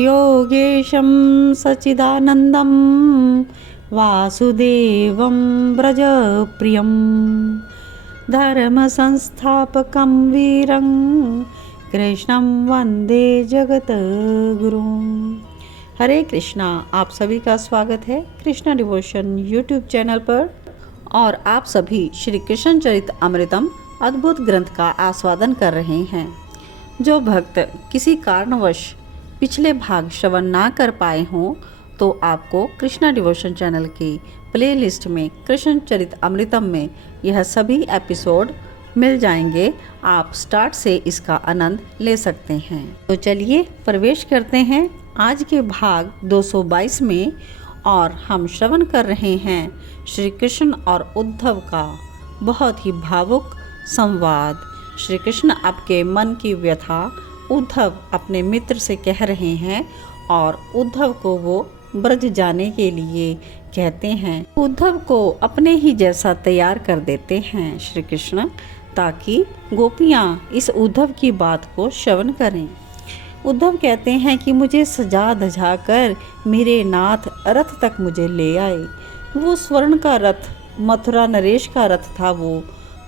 योगेशं सच्चिदानन्दं वासुदेवं व्रजप्रियं धर्मसंस्थापकं वीरं कृष्णं वंदे जगद्गुरुं। हरे कृष्णा। आप सभी का स्वागत है कृष्णा डिवोशन यूट्यूब चैनल पर। और आप सभी श्री कृष्ण चरित अमृतम अद्भुत ग्रंथ का आस्वादन कर रहे हैं। जो भक्त किसी कारणवश पिछले भाग श्रवण ना कर पाए हों तो आपको कृष्णा डिवोशन चैनल की प्लेलिस्ट में कृष्ण चरित अमृतम में यह सभी एपिसोड मिल जाएंगे। आप स्टार्ट से इसका आनंद ले सकते हैं। तो चलिए प्रवेश करते हैं आज के भाग 222 में। और हम श्रवण कर रहे हैं श्री कृष्ण और उद्धव का बहुत ही भावुक संवाद। श्री कृष्ण आपके मन की व्यथा उद्धव अपने मित्र से कह रहे हैं और उद्धव को वो ब्रज जाने के लिए कहते हैं। उद्धव को अपने ही जैसा तैयार कर देते हैं श्री कृष्ण, ताकि गोपियाँ इस उद्धव की बात को श्रवण करें। उद्धव कहते हैं कि मुझे सजा धजा कर मेरे नाथ रथ तक मुझे ले आए। वो स्वर्ण का रथ मथुरा नरेश का रथ था वो,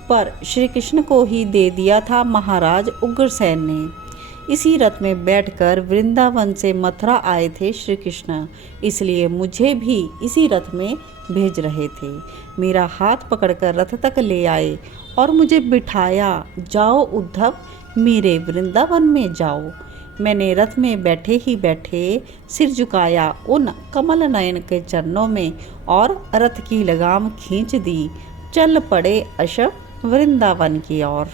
पर श्री कृष्ण को ही दे दिया था महाराज उग्रसेन ने। इसी रथ में बैठकर वृंदावन से मथुरा आए थे श्री कृष्ण, इसलिए मुझे भी इसी रथ में भेज रहे थे। मेरा हाथ पकड़कर रथ तक ले आए और मुझे बिठाया। जाओ उद्धव, मेरे वृंदावन में जाओ। मैंने रथ में बैठे ही बैठे सिर झुकाया उन कमल नयन के चरणों में और रथ की लगाम खींच दी। चल पड़े अशव वृंदावन की ओर।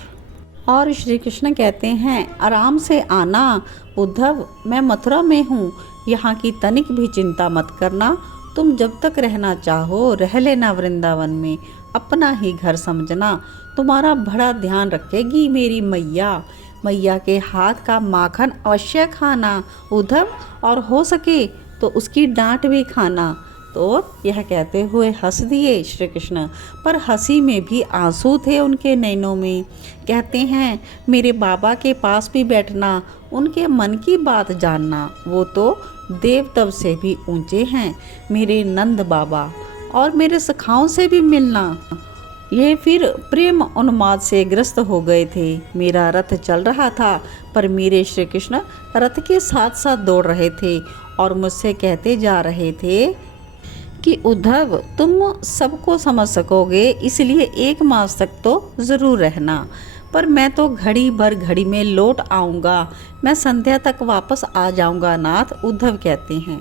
और श्री कृष्ण कहते हैं, आराम से आना उद्धव, मैं मथुरा में हूँ, यहाँ की तनिक भी चिंता मत करना। तुम जब तक रहना चाहो रह लेना वृंदावन में, अपना ही घर समझना। तुम्हारा बड़ा ध्यान रखेगी मेरी मैया। मैया के हाथ का माखन अवश्य खाना उद्धव, और हो सके तो उसकी डांट भी खाना। तो यह कहते हुए हंस दिए श्री कृष्ण, पर हंसी में भी आंसू थे उनके नैनों में। कहते हैं, मेरे बाबा के पास भी बैठना, उनके मन की बात जानना। वो तो देवतव से भी ऊंचे हैं मेरे नंद बाबा, और मेरे सखाओं से भी मिलना। ये फिर प्रेम उन्माद से ग्रस्त हो गए थे। मेरा रथ चल रहा था, पर मेरे श्री कृष्ण रथ के साथ साथ दौड़ रहे थे और मुझसे कहते जा रहे थे कि उद्धव, तुम सबको समझ सकोगे, इसलिए 1 मास तक तो ज़रूर रहना, पर मैं तो घड़ी भर घड़ी में लौट आऊँगा। मैं संध्या तक वापस आ जाऊँगा नाथ। उद्धव कहते हैं,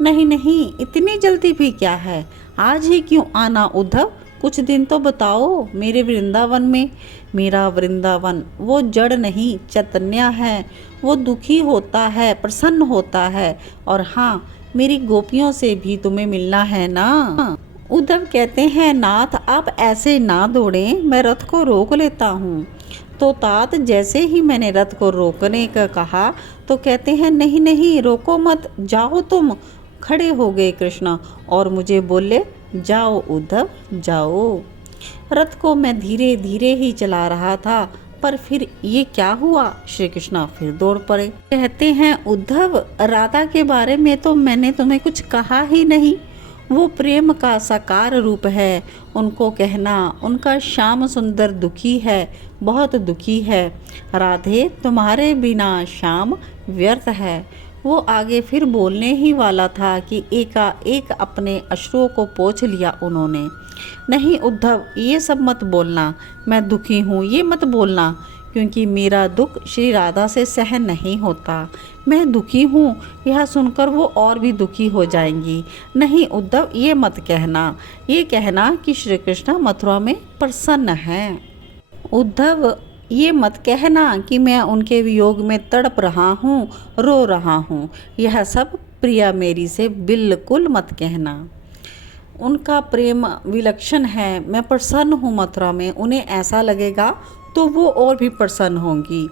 नहीं नहीं, इतनी जल्दी भी क्या है, आज ही क्यों आना उद्धव, कुछ दिन तो बताओ मेरे वृंदावन में। मेरा वृंदावन वो जड़ नहीं चैतन्य है। वो दुखी होता है, प्रसन्न होता है, और हाँ, मेरी गोपियों से भी तुम्हें मिलना है ना। उद्धव कहते हैं, नाथ आप ऐसे ना दौड़ें, मैं रथ को रोक लेता हूँ। तो तात जैसे ही मैंने रथ को रोकने का कहा तो कहते हैं, नहीं नहीं, रोको मत, जाओ तुम। खड़े हो गए कृष्ण और मुझे बोले, जाओ उद्धव जाओ। रथ को मैं धीरे धीरे ही चला रहा था, पर फिर ये क्या हुआ, श्री कृष्ण फिर दौड़ पड़े। कहते हैं, उद्धव, राधा के बारे में तो मैंने तुम्हें कुछ कहा ही नहीं। वो प्रेम का साकार रूप है। उनको कहना उनका श्याम सुंदर दुखी है, बहुत दुखी है। राधे, तुम्हारे बिना श्याम व्यर्थ है। वो आगे फिर बोलने ही वाला था कि एकाएक अपने अश्रुओं को पोंछ लिया उन्होंने। नहीं उद्धव, ये सब मत बोलना, मैं दुखी हूँ ये मत बोलना, क्योंकि मेरा दुख श्री राधा से सहन नहीं होता। मैं दुखी हूँ, यह सुनकर वो और भी दुखी हो जाएंगी। नहीं उद्धव, ये मत कहना, ये कहना कि श्री कृष्ण मथुरा में प्रसन्न हैं। उद्धव, ये मत कहना कि मैं उनके वियोग में तड़प रहा हूँ, रो रहा हूँ। यह सब प्रिया मेरी से बिल्कुल मत कहना। उनका प्रेम विलक्षण है। मैं प्रसन्न हूँ मथुरा में, उन्हें ऐसा लगेगा तो वो और भी प्रसन्न होंगी।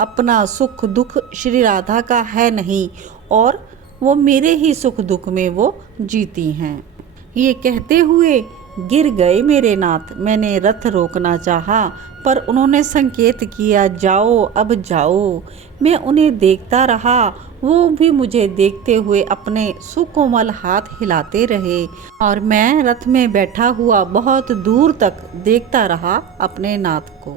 अपना सुख दुख श्री राधा का है नहीं, और वो मेरे ही सुख दुख में वो जीती हैं। ये कहते हुए गिर गए मेरे नाथ। मैंने रथ रोकना चाहा, पर उन्होंने संकेत किया, जाओ अब जाओ। मैं उन्हें देखता रहा, वो भी मुझे देखते हुए अपने सुकोमल हाथ हिलाते रहे और मैं रथ में बैठा हुआ बहुत दूर तक देखता रहा अपने नाथ को।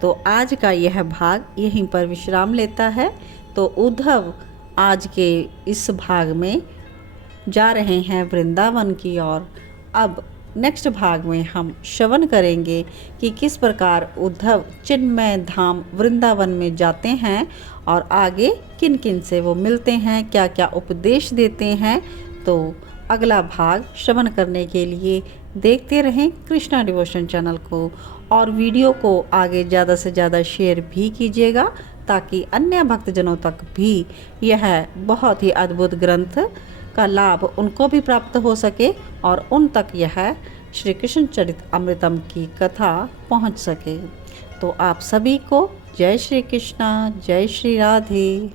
तो आज का यह भाग यहीं पर विश्राम लेता है। तो उद्धव आज के इस भाग में जा रहे हैं वृंदावन की ओर। अब नेक्स्ट भाग में हम श्रवण करेंगे कि किस प्रकार उद्धव चिन्मय धाम वृंदावन में जाते हैं और आगे किन किन से वो मिलते हैं, क्या क्या उपदेश देते हैं। तो अगला भाग श्रवण करने के लिए देखते रहें कृष्णा डिवोशन चैनल को और वीडियो को आगे ज़्यादा से ज़्यादा शेयर भी कीजिएगा ताकि अन्य भक्तजनों तक भी यह बहुत ही अद्भुत ग्रंथ का लाभ उनको भी प्राप्त हो सके और उन तक यह श्री कृष्ण चरित अमृतम की कथा पहुंच सके। तो आप सभी को जय श्री कृष्णा, जय श्री राधे।